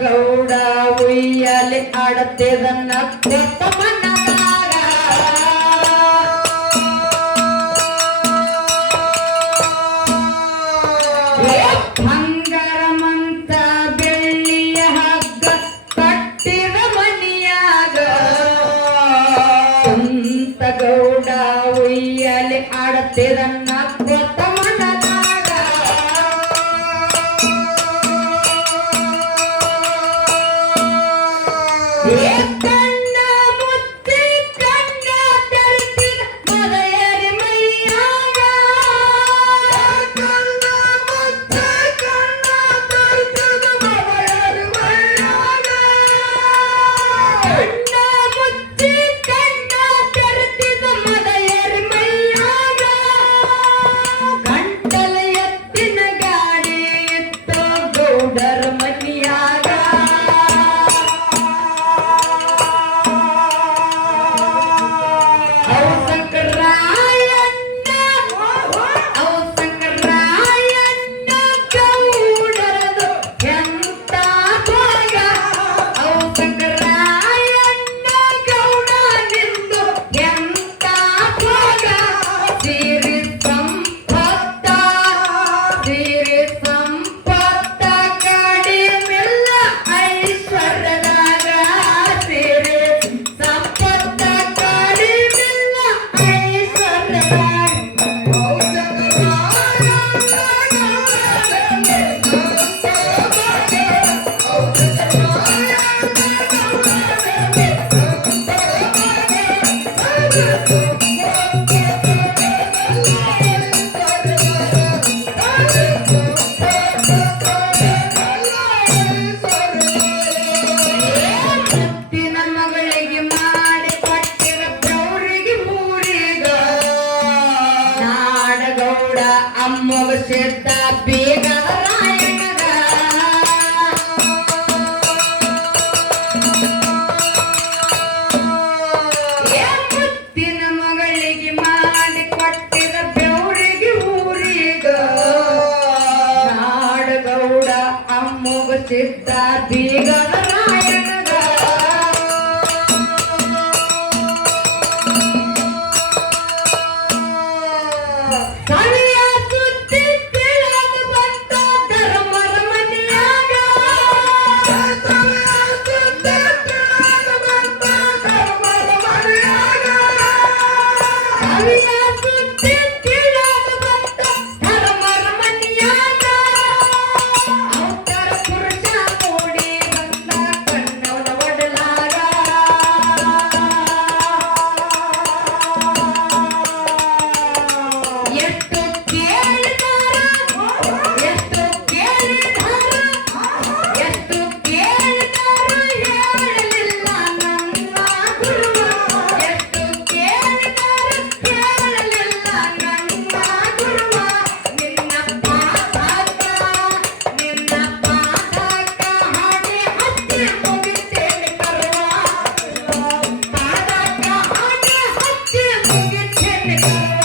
ಗೌಡ ಉಯ್ಯಲೆ ಆಡತ್ತೇದನ್ನ ಮನದಾಗ ಹಂಗರಮಂತ ಬೆಳ್ಳಿಯ ಹಗ್ಗ ಕಟ್ಟಿದ ಮನಿಯಾಗ ಕುಂತ ಗೌಡ ಉಯ್ಯಲೆ ಆಡತ್ತೇದನ್ನ ಗೌಡ ಅಮ್ಮಗ ಸಿದ್ಧ ಬೀಗ ರಾಯಣಗ ಮುತ್ತಿನ ಮಗಳಿಗೆ ಮಾಡಿ ಕೊಟ್ಟಿದ ಬೆವರಿಗೆ ಊರಿಗ ನಾಡಗೌಡ ಅಮ್ಮಗ ಸಿದ್ಧ ಬೀಗ ರಾಯಣಗ ಸವಿಯ ಸುದ್ದಿ ತಿಳಿದು ಬಂತ ಧರ್ಮರ ಮನೆಯಾಗ ಸವಿಯ ಸುದ್ದಿ ತಿಳಿದು ಬಂತ ಧರ್ಮರ ಮನೆಯಾಗ ಸವಿಯ ಸುದ್ದಿ ತಿಳಿದು ಬಂತ ಧರ್ಮರ ಮನೆಯಾಗ ಅವತಾರ ಪುರುಷ ಮೂಡಿ ಬಂದ ಕಣ್ಣವನ ಒಡಲಾಗ ಎಷ್ಟು ಕೇಳಿದಾರ ಎಷ್ಟು ಕೇಳಿದಾರ ಎಷ್ಟು ಕೇಳಿದಾರ ಹೇಳಲಿಲ್ಲ ನನ್ನ ಗುರುವ ಎಷ್ಟು ಕೇಳಿದಾರ ಹೇಳಲಿಲ್ಲ ನನ್ನ ಗುರುವ ನಿನ್ನ ಪಾದಕ ಹಾಡಿ ಹತ್ತಿ ಮುಗಿತೇನೆ ಕರುವ ಪಾದಕ ಹಾಡಿ ಹತ್ತಿ ಮುಗಿತೇನೆ ಕರುವ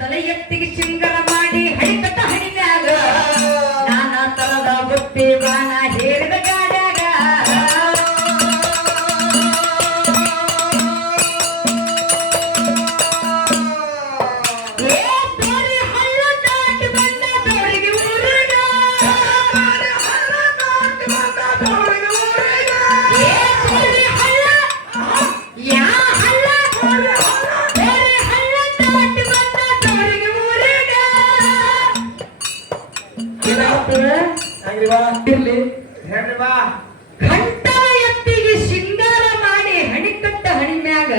ತಲೆ ಎತ್ತಿಗೆ ಶೃಂಗಾರ ಮಾಡಿ ಹಣಿಕಟ್ಟ ಹಣಿಮ್ಯಾಗ ನಾನಾ ತರದ ಬುತ್ತಿ ಬಾಣ ಹೇರಿದ ಗಾಡ್ಯಾಗ ಕಂಠದ ಎತ್ತಿಗೆ ಶೃಂಗಾರ ಮಾಡಿ ಹಣಿಕಟ್ಟ ಹಣಿಮ್ಯಾಗ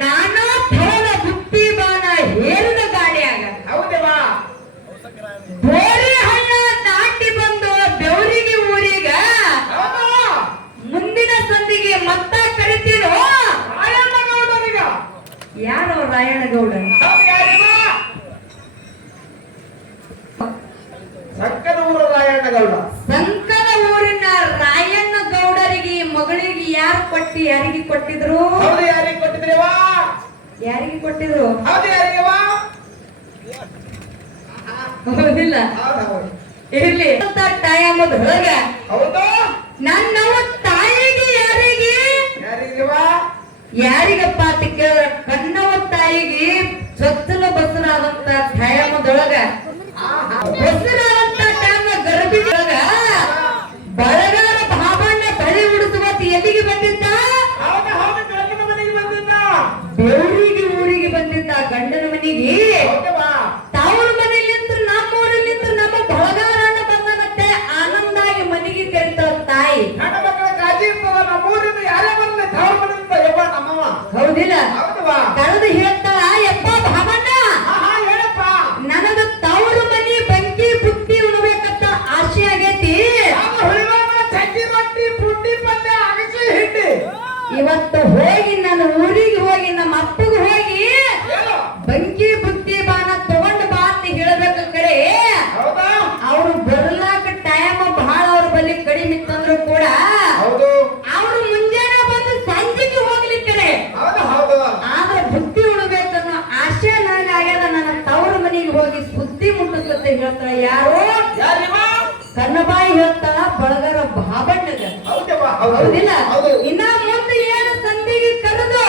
ನಾನಾ ಥರದ ಬುತ್ತಿ ಬಾಣ ಹೇರಿದ ಗಾಡಿಯಾಗ ಬೋರಿ ಹಳ್ಳ ದಾಟಿ ಬಂದು ಬೆವರಿಗೆ ಊರಿಗ ಮುಂದಿನ ಸಂದಿಗೆ ಮತ್ತ ಕರಿತೀರೋ ಯಾರು ರಾಯಣ್ಣಗೌಡ ಸಂಕದ ಊರಿನ ರಾಯಣ್ಣ ಗೌಡರಿಗೆ ಮಗಳಿಗೆ ಯಾರು ಕೊಟ್ಟಿ ಯಾರಿಗೆ ಕೊಟ್ಟಿದ್ರು ಯಾರಿಗೆ ಕೊಟ್ಟಿದ್ರು ಹೌದಿಲ್ಲ ಇರ್ಲಿ ಟೈಮದ ಹೊರಗ ನನ್ನವ ತಾಯಿಗೆ ಯಾರಿಗಪ್ಪ ಅಂತ ಕೇಳಿದ್ರ ಕಣ್ಣವ ತಾಯಿಗೆ ಸೊತ್ತಲ ಬಸರಾದಂತ ಟೈಮದೊಳಗ ಬಸರಾದಂತ ಟೈಮ್ ಗರ್ಭಿಣಿಯೊಳಗ ಬಳಗಾರ ಭಾಬಣ್ಣ ಬಳಿ ಉಡಿಸುವತ್ತು ಎಲ್ಲಿಗೆ ಬಂದಿದ್ದ ಬೆವರಿಗೆ ಊರಿಗೆ ಬಂದಿದ್ದ ಗಂಡನ ಮನೆಗೆ ತಾವ್ರ ಮನೆಯಲ್ಲಿಂದ ನಮ್ಮ ಊರಲ್ಲಿಂದ ನಮ್ಮ ಬಳಗಾರಣ್ಣ ಬಂದನತ್ತೆ ಆನಂದಾಗಿ ಮನೆಗೆ ಕರಿತಾವ ತಾಯಿ ಹೌದಿಲ್ಲ ಕರೆದು ಹೇಳ್ತಾಳ ಯಪ್ಪ ಭಾಬಣ್ಣ ನನಗ ತವ್ರ ಮನಿ ಬಂಕಿ ಬುತ್ತಿ ಉಣ್ಬೇಕಂತ ಆಸೆ ಆಗೈತಿ ಇವತ್ತು ಹೋಗಿ ನನ್ನ ಊರಿಗೆ ಹೋಗಿ ನಮ್ಮ ಅಪ್ಪಗೆ ಹೋಗಿ ಬಂಕಿ ಬುತ್ತಿ ಬಾನ ತಗೊಂಡ್ ಬಾ ಅಂತ ಹೇಳ್ಬೇಕ ಕಡೆ ಅವ್ರು ಬರ್ಲಾಕ ಟೈಮ್ ಬಹಳ ಅವ್ರ ಬಳಿ ಕಡಿಮೆ ಇತ್ತಂದ್ರು ಕೂಡ ಅವ್ರು ಮುಂಜಾನೆ ಬಂದು ಸಂಜೆಗೆ ಹೋಗ್ಲಿಕ್ಕಡೆ ಆದ್ರೆ ಬುತ್ತಿ ಉಣ್ಬೇಕನ್ನೋ ಆಸೆ ನನಗಾಗ್ಯದ ನನ್ನ ತವ್ರ ಮನೆಗೆ ಹೋಗಿ ಸುದ್ದಿ ಮುಟ್ಟಿಸ್ಲತ್ತೆ ಹೇಳ್ತಾಳ ಯಾರು ಕನ್ನಬಾಯಿ ಹೇಳ್ತಾಳ ಬಳಗರ ಭಾಬಣ್ಣಗ ಹೌದಿಲ್ಲ ಇನ್ನ ಮುಂದೆ ಏನು ಸಂಧಿಗೆ ಕರೆದು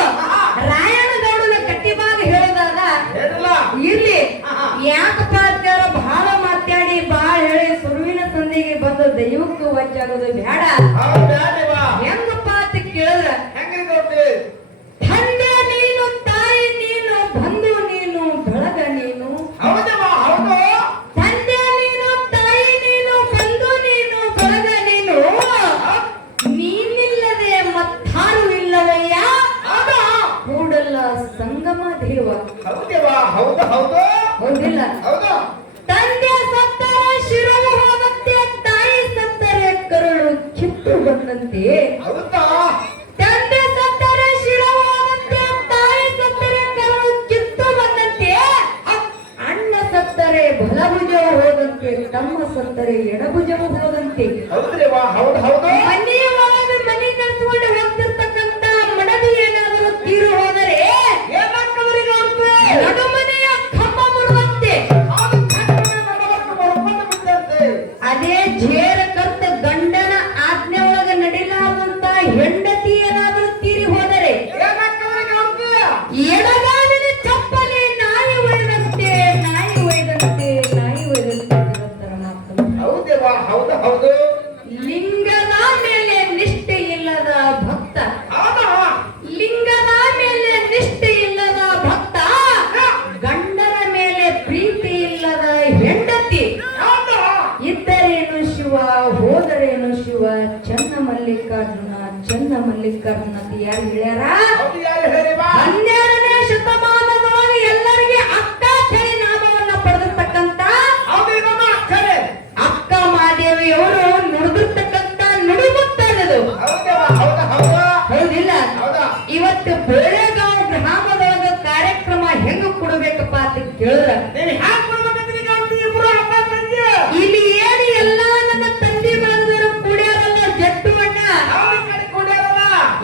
ರಾಯಣ್ಣಗೌಡನ ಕಟ್ಟಿಬಾಗ ಹೇಳೋದಾದ ಇರ್ಲಿ ಯಾಕಪ್ಪ ಅಂತಾರ ಬಹಳ ಮಾತಾಡಿ ಬಾಳ ಹೇಳಿ ಸುರುವಿನ ಸಂಧಿಗೆ ಬಂದು ದೈವಕ್ಕೂ ವಚ್ಚಾಗೋದು ಬೇಡ ಹೆಂಗಪ್ಪ ಅಂತ ಕೇಳಿದ್ರ ತಂದೆ ನೀನು ತಾಯಿ ನೀನು ಬಂಧು ನೀನು ಬಳಗ ನೀನು ತಂದೆ ನೀನು ತಾಯಿ ನೀನು ಬಂಧು ನೀನು ಬಳಗ ನೀನು ನೀನಿಲ್ಲದೆ ಮತ್ತಾರು ಇಲ್ಲವಯ್ಯ ಕೂಡಲ ಸಂಗಮ ದೇವ ಹೌದಿಲ್ಲ ತಂದೆ ಸತ್ತರೆ ಶಿರವು ಹೋದಂತೆ ತಾಯಿ ಸತ್ತರೆ ಕರುಳು ಕಿತ್ತು ಬಂದಂತೆ ತಂದೆ ಸತ್ತರೆ ಶಿರವು ಹೋದಂತೆ ತಾಯಿ ಸತ್ತರೆ ಕರುಳು ಕಿತ್ತು ಬಂದಂತೆ ಅಣ್ಣ ಸತ್ತರೆ ಬಲಭುಜವು ಹೋದಂತೆ ತಮ್ಮ ಸತ್ತರೆ ಎಡಭುಜವು ಹೋದಂತೆ ಮನೆ ಒಳಗೆ ಮನೆ ಕಟ್ಕೊಂಡು ಹೋಗ್ತಿರ್ತಕ್ಕಂತ ಮಡದಿ ಏನಾದರೂ ತೀರು ಹೋದರೆ ನಡುಮನೆಯ ಕಂಬ ಮುರಿದಂತೆ ಅದೇ ಜೇರ ಕರ್ತ ಗಂಡನ ಆಜ್ಞೆ ಒಳಗ ನಡಿಲಾರಂತ ಹೆಂಡತಿ ಏನಾದರೂ ತೀರಿ ಹೋದರೆ ಎಡಗಾಲಿನ ಚಪ್ಪಲಿ ನಾಯಿ ಒಯ್ದಂತೆ ನಾಯಿ ಒಯ್ದಂತೆ ನಾಯಿ ಒಯ್ದಂತೆ ಮಾತು ಲಿಂಗದ ಮೇಲೆ ನಿಷ್ಠೆ ಇಲ್ಲದ ಭಕ್ತ ಲಿಂಗದ ಮೇಲೆ ನಿಷ್ಠೆ ಇಲ್ಲದ ಭಕ್ತ ಗಂಡನ ಮೇಲೆ ಪ್ರೀತಿ ಇಲ್ಲದ ಹೆಂಡತಿ ಇದ್ದರೇನು ಶಿವ ಹೋದರೇನು ಶಿವ ಚನ್ನ ಮಲ್ಲಿಕಾರ್ಜುನ ಚನ್ನ ಮಲ್ಲಿಕಾರ್ಜುನ ಅಂತ ಯಾರು ಹೇಳ್ಯಾರ 12ನೇ ಶತಮಾನದೊಳಗೆ ಎಲ್ಲರಿಗೆ ಅಕ್ಕ ಕೈ ನಾಮವನ್ನ ಪಡೆದಿರ್ತಕ್ಕಂತ ಅಕ್ಕ ಮಾದೇವಿಯವರು ನುಡಿದಿರ್ತಕ್ಕಂತ ನುಡಿಗುತ್ತದು ಹೌದಿಲ್ಲ ಇವತ್ತು ಬೇಳೆಗಾಂವ್ ಗ್ರಾಮದೊಳಗ ಕಾರ್ಯಕ್ರಮ ಹೆಂಗ ಕೊಡಬೇಕಪ್ಪ ಅಂತ ಕೇಳಿದ್ರ ಇಲ್ಲಿ ಏನು ಎಲ್ಲ ನನ್ನ ತಂದೆ ಬಳಗದವರು ಕೂಡ್ಯಾರಲ್ಲ ಜಟ್ಟು ಅಣ್ಣ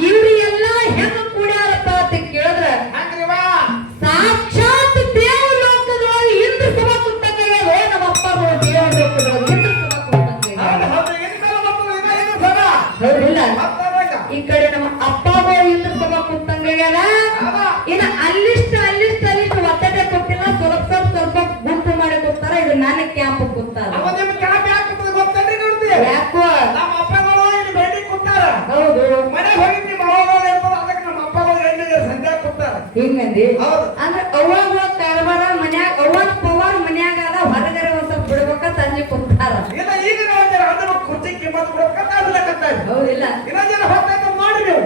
ಇವ್ರು ಎಲ್ಲ ಹೆಂಗ ಕೂಡ್ಯಾರಪ್ಪ ಅಂತ ಕೇಳಿದ್ರ ಹಿಂಗಂದಿ ಹೌದು. ಅಂದ್ರೆ ಅವ್ವ ಕಾರವಾರ ಮನ್ಯಾಗ ಅವ್ವನ ಪವಾರ್ ಮನ್ಯಾಗ ಅದ ಹೊರಗಡೆ ಒಂದ್ ಸ್ವಲ್ಪ ಬಿಡ್ಬೇಕಂತ ಅಂಜಿ ಕುಂತಾರ. ಇಲ್ಲ ಈಗ ನಾವು ಜನ ಅದನ್ನ ಕುರ್ಚಿ ಕಿಮ್ಮತ್ ಕೊಡಬೇಕಂತ ಅದನ್ನ ಹೌದಿಲ್ಲ ಇನ್ನೊಂದ್ ಜನ ಹೋಗ್ತಾ ಮಾಡಿ ನೀವು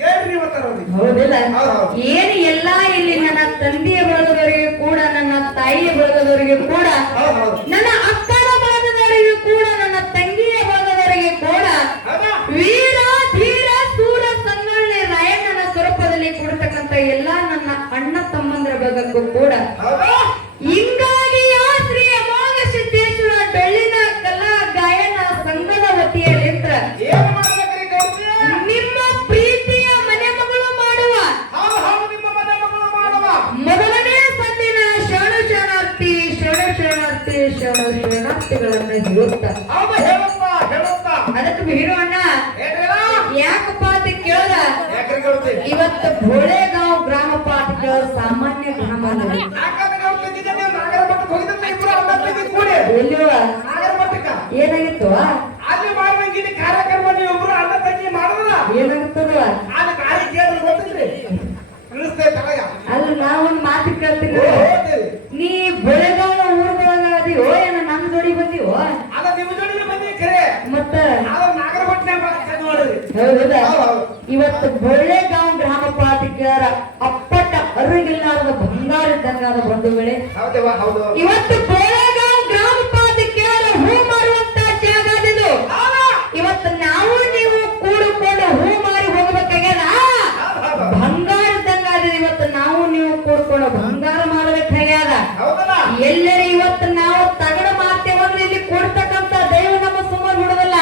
ಹೇಳ್ರಿ ಇವತ್ತು ಹೌದಿಲ್ಲ ಹೌದು. ಏನು ಎಲ್ಲಾ ಇಲ್ಲಿ ನನ್ನ ತಂದೆಯ ಬಳಗದವರಿಗೆ ಕೂಡ ನನ್ನ ತಾಯಿಯ ಬಳಗದವರಿಗೆ ಕೂಡ ನನ್ನ ಅಕ್ಕನ ಬಳಗದವರಿಗೆ ಕೂಡ ನನ್ನ ತಂಗಿಯ ಬಳಗದವರಿಗೆ ಕೂಡ ವೀರ ಧೀರ ಸೂರ ಸಂಗೊಳ್ಳಿ ರಾಯಣ್ಣನ ಸ್ವರೂಪದಲ್ಲಿ ಕೊಡ್ತಕ್ಕಂತ ಎಲ್ಲಾ ನನ್ನ ಅಣ್ಣ ತಮ್ಮಂದ್ರ ಬಳಗಕ್ಕೂ ಕೂಡ ಹಿಂಗಾಗಿ ಆ ಶ್ರೀ ಅಮೋಘ ಸಿದ್ದೇಶ್ವರ ಬೆಳ್ಳಿನ ಕಲಾ ಗಾಯನ ಸಂಘದ ವತಿಯಲ್ಲಿಂದ ಏನ್ ಮಾಡ್ಬೇಕ್ರಿ ಗೌಡ್ರಿ? ನಿಮ್ಮ ಪ್ರೀತಿಯ ಮನೆ ಮಗಳು ಮಾಡುವ ಹೌದು ನಿಮ್ಮ ಮನೆ ಮಗಳು ಮಾಡುವ ಮೊದಲನೇ ಸಂದಿನ ಶರಣಾರ್ಥಿ ಶರಣಾರ್ಥಿಗಳನ್ನ ಹೇಳುತ್ತಾ ಹೌದು ಹೇಳುತ್ತಾ ಅದಕ್ಕೆ ಹೀರೋ ಅಣ್ಣ ಹೇಳ್ರಲ್ಲ ಯಾಕಪ್ಪ ಅಂತ ಕೇಳ್ದ ಯಾಕ್ರಿ ಗೌಡ್ರಿ? ಇವತ್ತು ಭೋಳೆಗಾಂವ್ ಗ್ರಾಮ ಅಂತ ಕೇಳೋದು ಸಾಮಾನ್ಯ ಗ್ರಾಮ ಅಲ್ಲ. ಯಾಕಂದ್ರೆ ಗೌಡ್ರಿ ನೀವು ನಾಗರ ಮಠಕ್ಕೆ ಹೋಗಿದ್ರೆ ಇಬ್ರು ಅಣ್ಣ ತಂಗಿ ಕೂಡಿ ಎಲ್ಲಿವ ನಾಗರ ಮಠಕ್ಕ ಏನಾಗಿತ್ತು ಅಲ್ಲಿ ಮಾಡುವಂಗಿಲ್ಲಿ ಕಾರ್ಯಕ್ರಮ ನೀವು ಇಬ್ರು ಅಣ್ಣ ತಂಗಿ ಮಾಡಿದ್ರ ಏನಾಗುತ್ತದ ಆದ ಕಾರ್ಯ ಕೇಳಿದ್ರೆ ಗೊತ್ತಿದ್ರಿ ತಿಳಿಸ್ತೇ ತಳಗ ಅಲ್ಲ ನಾವೊಂದ್ ಮಾತು ಕೇಳ್ತೀನಿ ಹೋಗ್ತೀವಿ ನೀ ಬೆಳೆಗಾಲ ಊರದೊಳಗ ಅದೀವೋ ಏನ ನಮ್ ಜೋಡಿ ಬಂದೀವೋ ಅಲ್ಲ ನಿಮ್ಮ ಜೋಡಿಗೆ ಬಂದಿ ಖರೆ ಮತ್ತ ನಾವು ನಾಗರ ಮಠನ್ಯಾಗ ಬರ್ತಾ ನೋಡ್ರಿ ಹೌದಾ ಹೌದು. ಇವತ್ತು ಬೊಳ್ಳೆಗಾಂವ್ ಗ್ರಾಮ ಪಾಲಿಕೆಯರ ಅಪ್ಪಟ ಅರಿಗಿಲ್ಲಾರದ ಬಂಗಾರ ಇದ್ದಂಗಾದ ಬಂಧು ವೇಳೆ ಹೌದವ್ವ ಹೌದು ಇವತ್ತು ಬೊಳ್ಳೆಗಾಂವ್ ಗ್ರಾಮ ಪಾಲಿಕೆಯರ ಹೂ ಮಾರುವಂತ ಜಾಗ ಇದು ಇವತ್ತು ನಾವು ನೀವು ಕೂಡಿಕೊಂಡು ಹೂ ಮಾರಿ ಹೋಗ್ಬೇಕಾಗ್ಯದ ಬಂಗಾರ ಇದ್ದಂಗಾದ ಇವತ್ತು ನಾವು ನೀವು ಕೂಡ್ಕೊಂಡು ಬಂಗಾರ ಮಾರಬೇಕಾಗ್ಯದ ಹೌದಲ್ಲ ಎಲ್ಲರೂ ಇವತ್ತು ನಾವು ತಗಡ ಮಾರ್ತೇವಂದ್ರೆ ಇಲ್ಲಿ ಕೊಡ್ತಕ್ಕಂತ ದೈವ ನಮ್ಮ ಸುಮಾರು ಬಿಡೋದಿಲ್ಲ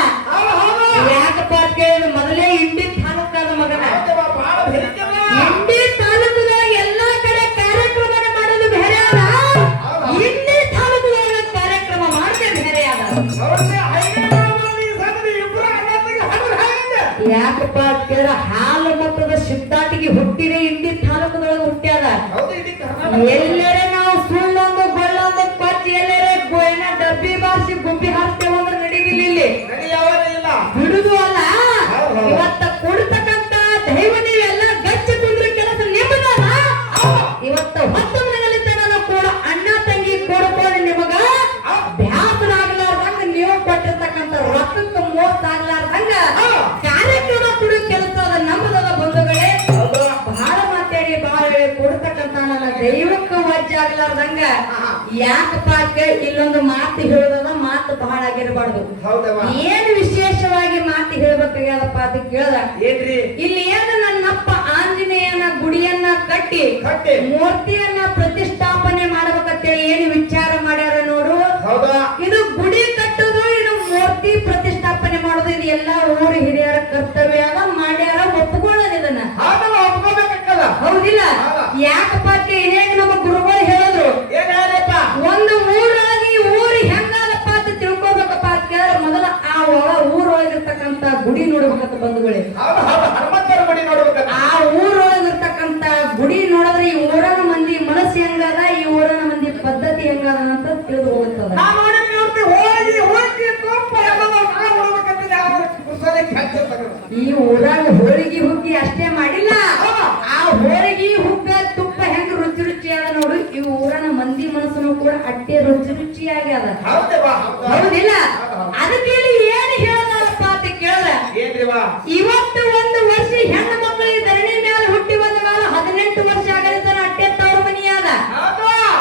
ಯಾಕಪ್ಪ ಅಂತ ಕೇಳಿದ್ರೆ ಮೊದಲೇ ಇಂಡಿ ತಾಲೂಕಾದ ಮಗನ ಹೌದವ್ವ ಬಹಳ ಬೆರಿತಲ್ಲ ಇಂಡಿ ತಾಲೂಕದಾಗ ಎಲ್ಲಾ ಕಡೆ ಕಾರ್ಯಕ್ರಮ ಮಾಡೋದು ಬೇರೆ ಅದ ಇಂಡಿ ತಾಲೂಕದಾಗ ಕಾರ್ಯಕ್ರಮ ಮಾಡೋದೇ ಬೇರೆ ಅದ ನೋಡ್ರಿ ಹೈವೇಲಿ ಸಂಗತಿ ಇಬ್ರು ಅಣ್ಣ ತಂಗಿ ಹಡರ್ ಹಾಗಿದೆ ಯಾಕಪ್ಪ ಅಂತ ಕೇಳಿದ್ರೆ ಹಾಲು ಮತದ ಸಿದ್ಧಾಟಿಗೆ ಹುಟ್ಟಿದೆ ಇಂಡಿ ತಾಲೂಕದೊಳಗೆ ಹುಟ್ಟ್ಯಾದ ಹೌದು ಇಡೀ ಕರ್ನಾಟಕ ಎಲ್ಲರೇ ನಾವು ಸುಳ್ಳೊಂದು ಗೊಳ್ಳೊಂದು ಕೊಚ್ಚಿ ಎಲ್ಲರೇ ಗೋಯನ ಡಬ್ಬಿ ಬಾರಿಸಿ ಗುಬ್ಬಿ ಹಾಕ್ತೇವೆ ಅಂದ್ರೆ ನಡೀಲಿಲ್ಲ ಇಲ್ಲಿ ನಡೆಯವರೇ ಇಲ್ಲ ಬಿಡುದು ಅಲ್ಲ ಇವತ್ತ ಕೊಡ್ತಕ್ಕಂತ ದೈವ ನೀವೆಲ್ಲ ಗಚ್ಚ ಕುಂದ್ರ ಕೆಲಸ ನಿಮ್ಮದಲ್ಲ ಇವತ್ತ ಹೊತ್ತು ಮನೆಯಲ್ಲಿದ್ದಾನ ಕೂಡ ಅಣ್ಣ ತಂಗಿ ಕೊಡ್ಕೊಂಡು ನಿಮಗ ಬ್ಯಾಸರ ಆಗ್ಲಾರ್ದಂಗ ನೀವು ಕೊಟ್ಟಿರ್ತಕ್ಕಂತ ರೊಕ್ಕಕ್ಕೆ ಮೋಸ ಆಗ್ಲಾರ್ದಂಗ ಕಾರ್ಯಕ್ರಮ ಕೊಡೋ ಕೆಲಸ ಅದ ನಮ್ಮದದ ಬಂಧುಗಳೇ ಬಹಳ ಮಾತಾಡಿ ಬಹಳ ಹೇಳಿ ಕೊಡ್ತಕ್ಕಂತ ನನ್ನ ದೈವಕ್ಕೆ ವಜ್ಜೆ ಆಗ್ಲಾರ್ದಂಗ ಯಾಕಪ್ಪ ಇಲ್ಲೊಂದು ಮಾತು ಹೇಳೋದ ಮಾತು ಬಹಳ ಆಗಿರಬಾರ್ದು ಹೌದವ್ವ ಏನು ವಿಶೇಷವಾಗಿ ಮಾತು ಹೇಳ್ಬೇಕಾಗ್ಯದಪ್ಪ ಅಂತ ಕೇಳ್ದ ಏನ್ರಿ ಇಲ್ಲಿ ಏನು ನನ್ನಪ್ಪ ಆಂಜನೇಯನ ಗುಡಿಯನ್ನ ಕಟ್ಟಿ ಮೂರ್ತಿಯನ್ನ ಪ್ರತಿಷ್ಠಾಪನೆ ಮಾಡ್ಬೇಕಂತೇಳಿ ಏನು ವಿಚಾರ ಮಾಡ್ಯಾರ ನೋಡು ಹೌದಾ ಇದು ಗುಡಿ ಕಟ್ಟೋದು ಇದು ಮೂರ್ತಿ ಪ್ರತಿಷ್ಠಾಪನೆ ಮಾಡೋದು ಇದು ಎಲ್ಲಾ ಊರು ಹಿರಿಯರ ಕರ್ತವ್ಯ ಅದ ಮಾಡ್ಯಾರ ಒಪ್ಕೊಳ್ಳೋದು ಇದನ್ನ ಹೌದಲ್ಲ ಒಪ್ಕೋಬೇಕಾಗಲ್ಲ ಹೌದಿಲ್ಲ ಯಾಕಪ್ಪ ಇದೇಗ ನಮ್ಮ ಗುರುಗಳು ಹೇಳಿದ್ರು ಏನ್ ಹೇಳಪ್ಪ ಒಂದು ಊರಾಗಿ ಊರು ಹೆಂಗಾದಪ್ಪ ಅಂತ ತಿಳ್ಕೊಬೇಕಪ್ಪ ಅಂತ ಕೇಳಿದ್ರೆ ಮೊದಲ ಆ ಊರೊಳಗಿರ್ತಕ್ಕಂತ ಗುಡಿ ನೋಡ್ಬೇಕಂತ ಬಂಧುಗಳೇ ಹೌದು ಹನುಮಂತರ ಗುಡಿ ನೋಡ್ಬೇಕಂತ ಆ ಊರೊಳಗಿರ್ತಕ್ಕಂತ ಗುಡಿ ನೋಡಿದ್ರೆ ಈ ಊರನ ಮಂದಿ ಮನಸ್ಸು ಹೆಂಗದ ಈ ಊರನ ಮಂದಿ ಪದ್ಧತಿ ಹೆಂಗದ ಅಂತ ತಿಳಿದು ಹೋಗುತ್ತದ ನಾ ನೋಡಿ ಹೋಗಿ ಹೋಗಿ ತುಂಬ ಎಲ್ಲ ನಾವು ನೋಡ್ಬೇಕಂತ ಯಾವ ಕುಸಲೆ ಖರ್ಚು ಈ ಊರಾಗ ಹೋಳಿಗೆ ಹುಗ್ಗಿ ಅಷ್ಟೇ ಮಾಡಿಲ್ಲ ಆ ಹೋಳಿಗೆ ಹುಗ್ಗ ತುಪ್ಪ ಹೆಂಗ ರುಚಿ ರುಚಿ ಅದ ನೋಡು ಈ ಊರನ ಮಂದಿ ಮನಸ್ಸನ್ನು ಕೂಡ ಅಟ್ಟೆ ರುಚಿ ರುಚಿಯಾಗಿ ಅದ ಹೌದವ್ವ ಹೌದಿಲ್ಲ ಅದಕ್ಕೆ ಇಲ್ಲಿ ಏನು ಹೇಳದಾರಪ್ಪ ಅಂತ ಕೇಳಿದ್ರೆ ಏನ್ರಿವಾ ಇವತ್ತು ಒಂದು ವರ್ಷ ಹೆಣ್ಣು ಮಕ್ಕಳಿಗೆ ಧರಣಿ ಮೇಲೆ ಹುಟ್ಟಿ ಬಂದ ಮೇಲೆ 18 ವರ್ಷ ಆಗಲಿದ್ದಾನ ಅಟ್ಟೆ ತವ್ರ ಮನಿಯಾದ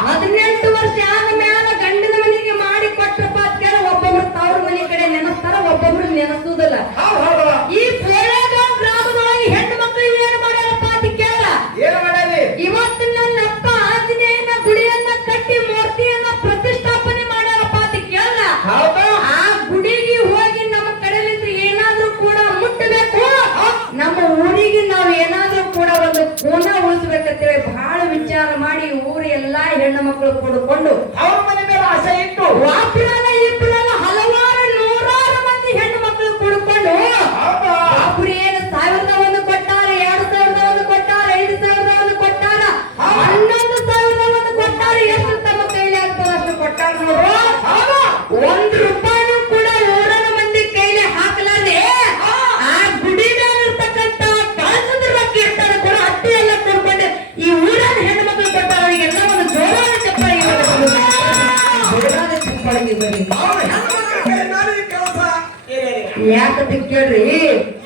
18 ವರ್ಷ ಆದ ಮೇಲೆ ಗಂಡನ ಮನೆಗೆ ಮಾಡಿ ಕೊಟ್ಟಪ್ಪ ಅಂತ ಕೇಳ ಒಬ್ಬೊಬ್ರು ತವ್ರ ಮನೆ ಕಡೆ ನೆನೆಸ್ತಾರ ಒಬ್ಬೊಬ್ರು ನೆನೆಸುವುದಿಲ್ಲ ಈ ಬೇಳೆಗಾಂವ್ ಗ್ರಾಮದೊಳಗೆ ಹೆಣ್ಣು ಮಕ್ಕಳಿಗೆ ಏನು ಮಾಡ್ಯಾರಪ್ಪ ಅಂತ ಕೇಳ ಏನ್ ಮಾಡ್ಯಾರಿ ಇವತ್ತು ನನ್ನಪ್ಪ ಆಂಜನೇಯನ ಗುಡಿಯನ್ನ ಕಟ್ಟಿ ಮೂರ್ತಿಯನ್ನ ಪ್ರತಿಷ್ಠಾಪನೆ ಮಾಡ್ಯಾರಪ್ಪ ಅಂತ ಕೇಳ ಹೌದಾ ಆ ಗುಡಿಗೆ ಹೋಗಿ ನಮ್ಮ ಕಡೆಲಿಂದ ಏನಾದ್ರೂ ಕೂಡ ಮುಟ್ಟಬೇಕು ನಮ್ಮ ಊರಿಗೆ ನಾವು ಏನಾದ್ರೂ ಕೂಡ ಒಂದು ಕೋನ ಉಳಿಸ್ಬೇಕಂತೇಳಿ ಬಹಳ ವಿಚಾರ ಮಾಡಿ ಊರು ಎಲ್ಲಾ ಹೆಣ್ಣು ಮಕ್ಕಳು ಕೊಡ್ಕೊಂಡು ಅವ್ರ ಮನೆ ಮೇಲೆ ಆಸೆ ಇಟ್ಟು ವಾಪರಲ್ಲ ಇಬ್ಬರಲ್ಲ ಹಲವಾರು ನೂರಾರು ಮಂದಿ ಹೆಣ್ಣು ಮಕ್ಕಳು ಕೊಡ್ಕೊಂಡು ಹೌದಾ ಒಬ್ರು ಏನು 1001 ಕೊಟ್ಟಾರ 2001 ಕೊಟ್ಟಾರ 5001 ಕೊಟ್ಟಾರ 11,001 ಕೊಟ್ಟಾರ ಎಷ್ಟು ತಮ್ಮ ಕೈಲಿ ಆಗ್ತದ ಅಷ್ಟು ಕೊಟ್ಟಾರ ನೋಡು ಒಂದು ರೂಪಾಯಿನೂ ಕೂಡ ಊರನ ಮಂದಿ ಕೈಲಿ ಹಾಕಲಾದೆ ಆ ಗುಡಿ ಮೇಲೆ ಇರ್ತಕ್ಕಂತ ಕಳಸದ ರೊಕ್ಕ ಇರ್ತಾರೆ ಕೂಡ ಅಟ್ಟಿ ಎಲ್ಲ ಕೊಡ್ಕೊಂಡು ಈ ಬರ್ರಿ. ಅವ್ರ ಹೆಣ್ಮಕ್ಳ ಕೈ ಮೇಲೆ ಈ ಕೆಲಸ ಏನೇನಿಲ್ಲ. ಯಾಕಂತ ಕೇಳ್ರಿ,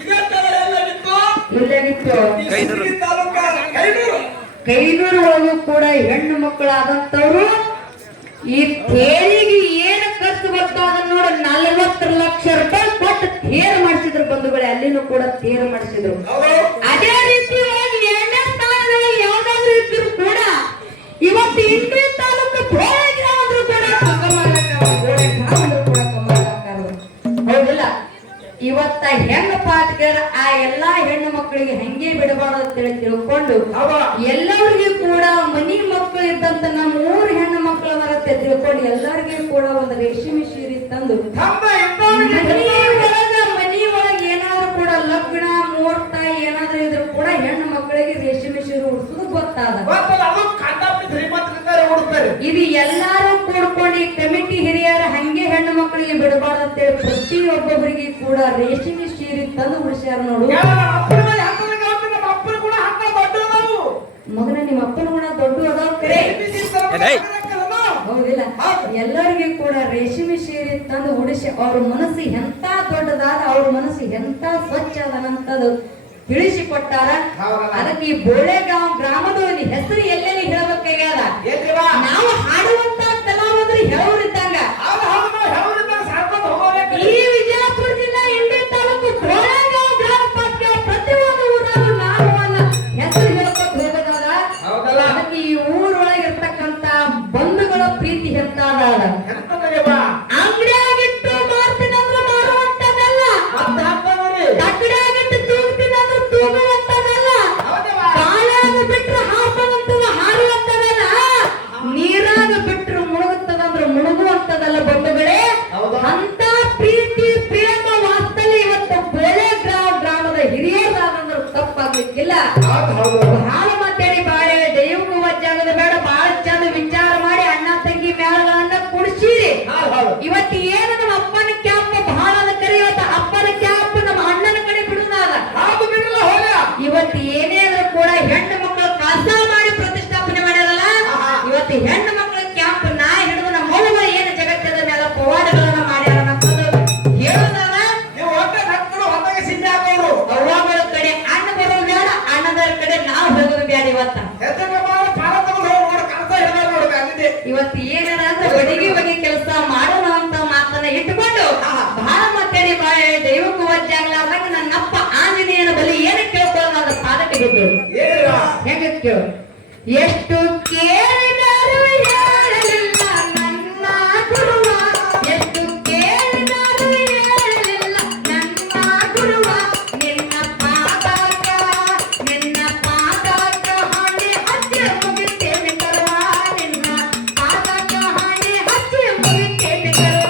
ಇದೇ ತರ ಎಲ್ಲಾಗಿತ್ತು ಇಲ್ಲಾಗಿತ್ತು ಈ ಸಿಂದಗಿ ತಾಲೂಕ ಕೈನೂರು. ಕೈನೂರು ಒಳಗೂ ಕೂಡ ಹೆಣ್ಣು ಮಕ್ಕಳಾದಂತವ್ರು ಈ ತೇರಿಗೆ ಏನು ಖರ್ಚು ಬರ್ತಾವ ಅದನ್ನ ನೋಡಿ 40 ಲಕ್ಷ ರೂಪಾಯಿ ಕೊಟ್ಟು ತೇರು ಮಾಡಿಸಿದ್ರು ಬಂಧುಗಳೇ. ಅಲ್ಲಿನೂ ಕೂಡ ತೇರು ಮಾಡಿಸಿದ್ರು. ಹೌದು. ಅದೇ ರೀತಿಯಾಗಿ 2ನೇ ಸ್ಥಾನದಲ್ಲಿ ಯಾವ್ದಾದ್ರು ಇದ್ರು ಕೂಡ ಇವತ್ತು ಇಂಡಿ ತಾಲೂಕು ಬೋಳೆ ಗ್ರಾಮ ಅಂದ್ರೂ ಕೂಡ ಬೋಳೆ ಗ್ರಾಮ ಅಂದ್ರೂ ಕೂಡ ಕಮಲಾಕರರು. ಹೌದಿಲ್ಲ? ಇವತ್ತ ಹೆಣ್ಣು ಪಾಟಗಾರ ಆ ಎಲ್ಲಾ ಹೆಣ್ಣು ಮಕ್ಕಳಿಗೆ ಹಂಗೆ ಬಿಡಬಾರದು ಅಂತೇಳಿ ತಿಳ್ಕೊಂಡು ಎಲ್ಲರಿಗೂ ಕೂಡ ಮನಿ ಮಕ್ಕಳು ಇದ್ದಂತ ನಮ್ಮ 3 ಹೆಣ್ಣು ಮಕ್ಕಳು ಬರುತ್ತೆ ತಿಳ್ಕೊಂಡು ಎಲ್ಲರಿಗೂ ಕೂಡ ಒಂದು ರೇಷ್ಮೆ ಸೀರೆ ತಂದು ಮನಿ ಒಳಗೆ ಏನಾದ್ರು ಕೂಡ ಲಗ್ನ ಮುಹೂರ್ತ ಏನಾದ್ರು ಇದ್ರು ಕೂಡ ಹೆಣ್ಣು ಮಕ್ಕಳಿಗೆ ರೇಷ್ಮೆ ಸೀರೆ ಉಡ್ಸೋದು ಗೊತ್ತಾದ. ಇದು ಎಲ್ಲಾರು ಕೂಡ್ಕೊಂಡು ಈ ಕಮಿಟಿ ಹಿರಿಯರ ಹಂಗೆ ಹೆಣ್ಣು ಮಕ್ಕಳಿಗೆ ಬಿಡಬಾರ್ದು ಅಂತೇಳಿ ಪ್ರತಿಯೊಬ್ಬೊಬ್ಬರಿಗೆ ಕೂಡ ರೇಷ್ಮೆ ಸೀರೆ ತಂದು ಉಳಿಸ್ಯಾರ ನೋಡು. ಮಗನ ನಿಮ್ಮ ಅಪ್ಪನ ಗುಣ ದೊಡ್ಡ ಅದಾವ ಕರೆ ಹೌದಿಲ್ಲ? ಎಲ್ಲರಿಗೂ ಕೂಡ ರೇಷ್ಮೆ ಸೀರೆ ತಂದು ಉಡಿಸಿ ಅವ್ರ ಮನಸ್ಸು ಎಂತ ದೊಡ್ಡದಾದ ಅವ್ರ ಮನಸ್ಸು ಎಂತ ಸ್ವಚ್ಛ ಅದನಂತದ್ದು ತಿಳಿಸಿಕೊಟ್ಟಾರ. ಅದಕ್ಕೆ ಈ ಬೋಳೆಗಾಂವ್ ಗ್ರಾಮದ ಒಂದು ಹೆಸರು ಎಲ್ಲೆಲ್ಲಿ ಹೇಳಬೇಕಾಗ್ಯದ. ನಾವು ಹಾಡುವಂತ ಕಲಾವಿದರು ಹೇಳೋರಿದ್ದಂಗ ಈ ವಿಜಯಪುರ ಜಿಲ್ಲಾ ಇಂಡಿ ತಾಲೂಕು ಬೋಳೆಗಾಂವ್ ಗ್ರಾಮ ಪಕ್ಕ ಪ್ರತಿಯೊಂದು ಊರಲ್ಲೂ ನಾವು ಅಲ್ಲ ಹೆಸರು ಹೇಳ್ಕೊಟ್ಟು ಹೋಗೋದಾದ. ಅದಕ್ಕೆ ಈ ಊರೊಳಗೆ ಇರ್ತಕ್ಕಂತ ಬಂಧುಗಳ ಪ್ರೀತಿ ಎಂತಾದ. ಅಂಗಡಿಯಾಗಿಟ್ಟು ಮಾರ್ತೀನಂದ್ರೆ ಮಾರುವಂತದಲ್ಲ, ತಕ್ಕಡಿಯಾಗಿಟ್ಟು ತೂಗ್ತೀನಂದ್ರೆ ತೂಗುವಂತದಲ್ಲ, ಕಾಲಾಗ ಬಿಟ್ರೆ ಹಾರುವಂತದ ಹಾರುವಂತದಲ್ಲ, ನೀರಾಗ ಬಿಟ್ರೆ ಮುಳುಗುತ್ತದಂದ್ರೆ ಮುಳುಗುವಂತದಲ್ಲ ಬಂಧುಗಳೇ. ಅಂತ ಪ್ರೀತಿ ಪ್ರೇಮ ವಾಸ್ತವ್ಯ ಇವತ್ತು ಬೋಳೆಗಾಂವ್ ಗ್ರಾಮದ ಹಿರಿಯರಾದಂದ್ರೆ ತಪ್ಪಾಗ್ಲಿಕ್ಕಿಲ್ಲ. ಬಹಳ ಮಾತಾಡಿ ಬಾಳೆ ದೈವಗುವ ಜಾಗದ ಬೇಡ, ಬಹಳ ಚಂದ ವಿಚಾರ ಮಾಡಿ ಅಣ್ಣ ತಂಗಿ ಮೇಳಗಳನ್ನ ಕುಡಿಸಿರಿ. ಇವತ್ತು ಏನು ನಮ್ಮ ಅಪ್ಪನ ಕ್ಯಾಪ್ ಬಹಳ ಕರೆ, ಇವತ್ತು ಅಪ್ಪನ ಕ್ಯಾಪ್ ನಮ್ಮ ಅಣ್ಣನ ಕಡೆ ಬಿಡುದಾದ. ಇವತ್ತು ಏನೇ ಆದ್ರೂ ಕೂಡ ಹೆಣ್ಣು ಮಕ್ಕಳು ಕಸ ಮಾಡಿ ಪ್ರತಿಷ್ಠಾಪನೆ ಮಾಡ್ಯಾರಲ್ಲ, ಇವತ್ತು ಹೆಣ್ಣು ಮಕ್ಕಳ ಕ್ಯಾಂಪ್ ನಾ ಹಿಡಿದು ನಮ್ಮ ಮೌನ ಏನು ಜಗತ್ತದ ಮೇಲೆ ಪವಾಡಗಳನ್ನ ಮಾಡ್ಯಾರ ಅನ್ನೋದು ಹೇಳೋದಾದ. ಅವ್ವಗಳ ಕಡೆ ಅಣ್ಣ ಬರೋದು ಬೇಡ, ಅಣ್ಣದರ ಕಡೆ ನಾವು ಹೋಗೋದು ಬೇಡ. ಇವತ್ತು ಏನಾರ ಅಂದ್ರೆ ಬಡಿಗೆ ಬಗೆ ಕೆಲಸ ಮಾಡೋಣ ಅಂತ ಮಾತನ್ನ ಇಟ್ಟುಕೊಂಡು ಬಹಳ ಮಾತಾಡಿ ಬಾಳೆ ದೈವಕ್ಕೂ ವಜ್ಜಾಗ್ಲಾರ್ದಾಗ ನನ್ನಪ್ಪ ಆಂಜನೇಯನ ಬಲಿ ಏನು ಕೇಳ್ಕೊಳ್ಳೋಣ ಅದ್ರ ಪಾದಕ್ಕೆ ಬಿದ್ದು ಹೆಂಗ ಕೇಳು. ಎಷ್ಟು ಕೇಳಿದರೂ ಹೇಳಲಿಲ್ಲ ನನ್ನ ಗುರುವ, ಎಷ್ಟು ಕೇಳಿದರೂ ಹೇಳಲಿಲ್ಲ ನನ್ನ ಗುರುವ, ನಿನ್ನ ಪಾದಕ ಹಾಡಿ ಹಚ್ಚಿ ಮುಗಿತೇನೆ ಕರುವ, ನಿನ್ನ ಪಾದಕ ಹಾಡಿ ಹಚ್ಚಿ ಮುಗಿತೇನೆ ಕರುವ.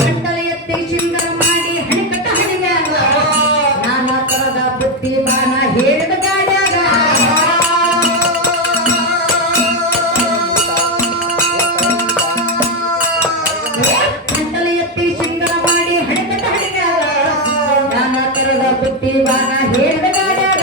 ಗಂಟಲ ಎತ್ತಿ ಶಿಂಗರ ಮಾಡಿ ಹಣಿಕಟ್ಟ ಹಣಿಮ್ಯಾಗ ನಾನಾ ತರದ ಬುತ್ತಿ ಬಾಣ ಹೇಳಿದ ಗಾಡ್ಯಾಗ. ಗಂಟಲ ಎತ್ತಿ ಶಿಂಗರ ಮಾಡಿ ಹಣಿಕಟ್ಟ ಹಣಿಮ್ಯಾಗ ನಾನಾ ತರದ ಬುತ್ತಿ ಬಾಣ ಹೇಳಿದ ಗಾಡ್ಯಾಗ.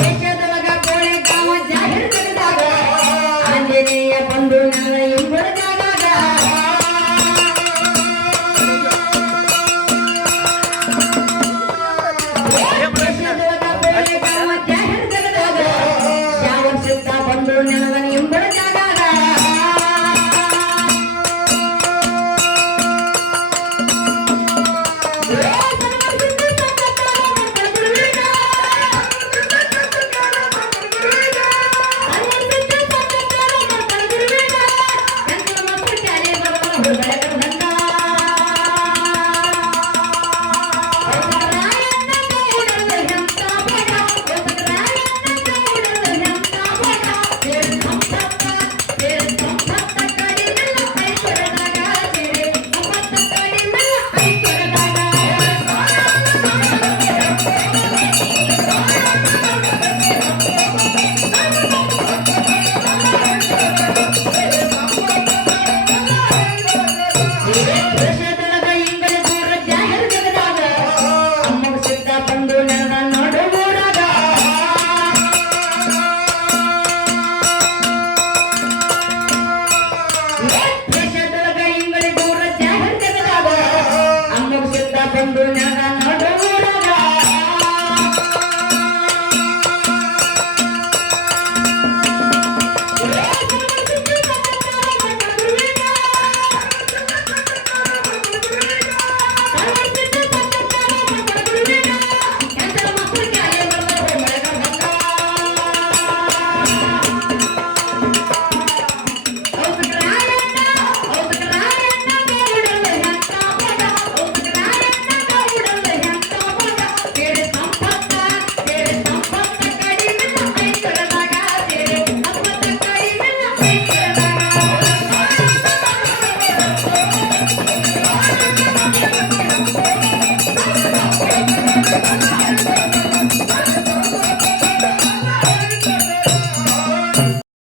ದೇಶದೊಳಗ ಬೋಳೆಗಾಂವ ಜಾಹಿರ್ ಜಗದಾಗ ಆಂಜನೇಯ ಬಂದು ನನ್ನ ಇಂಬಳ ಜಾಗದಾಗ. ದೇಶದೊಳಗ ಬೋಳೆಗಾಂವ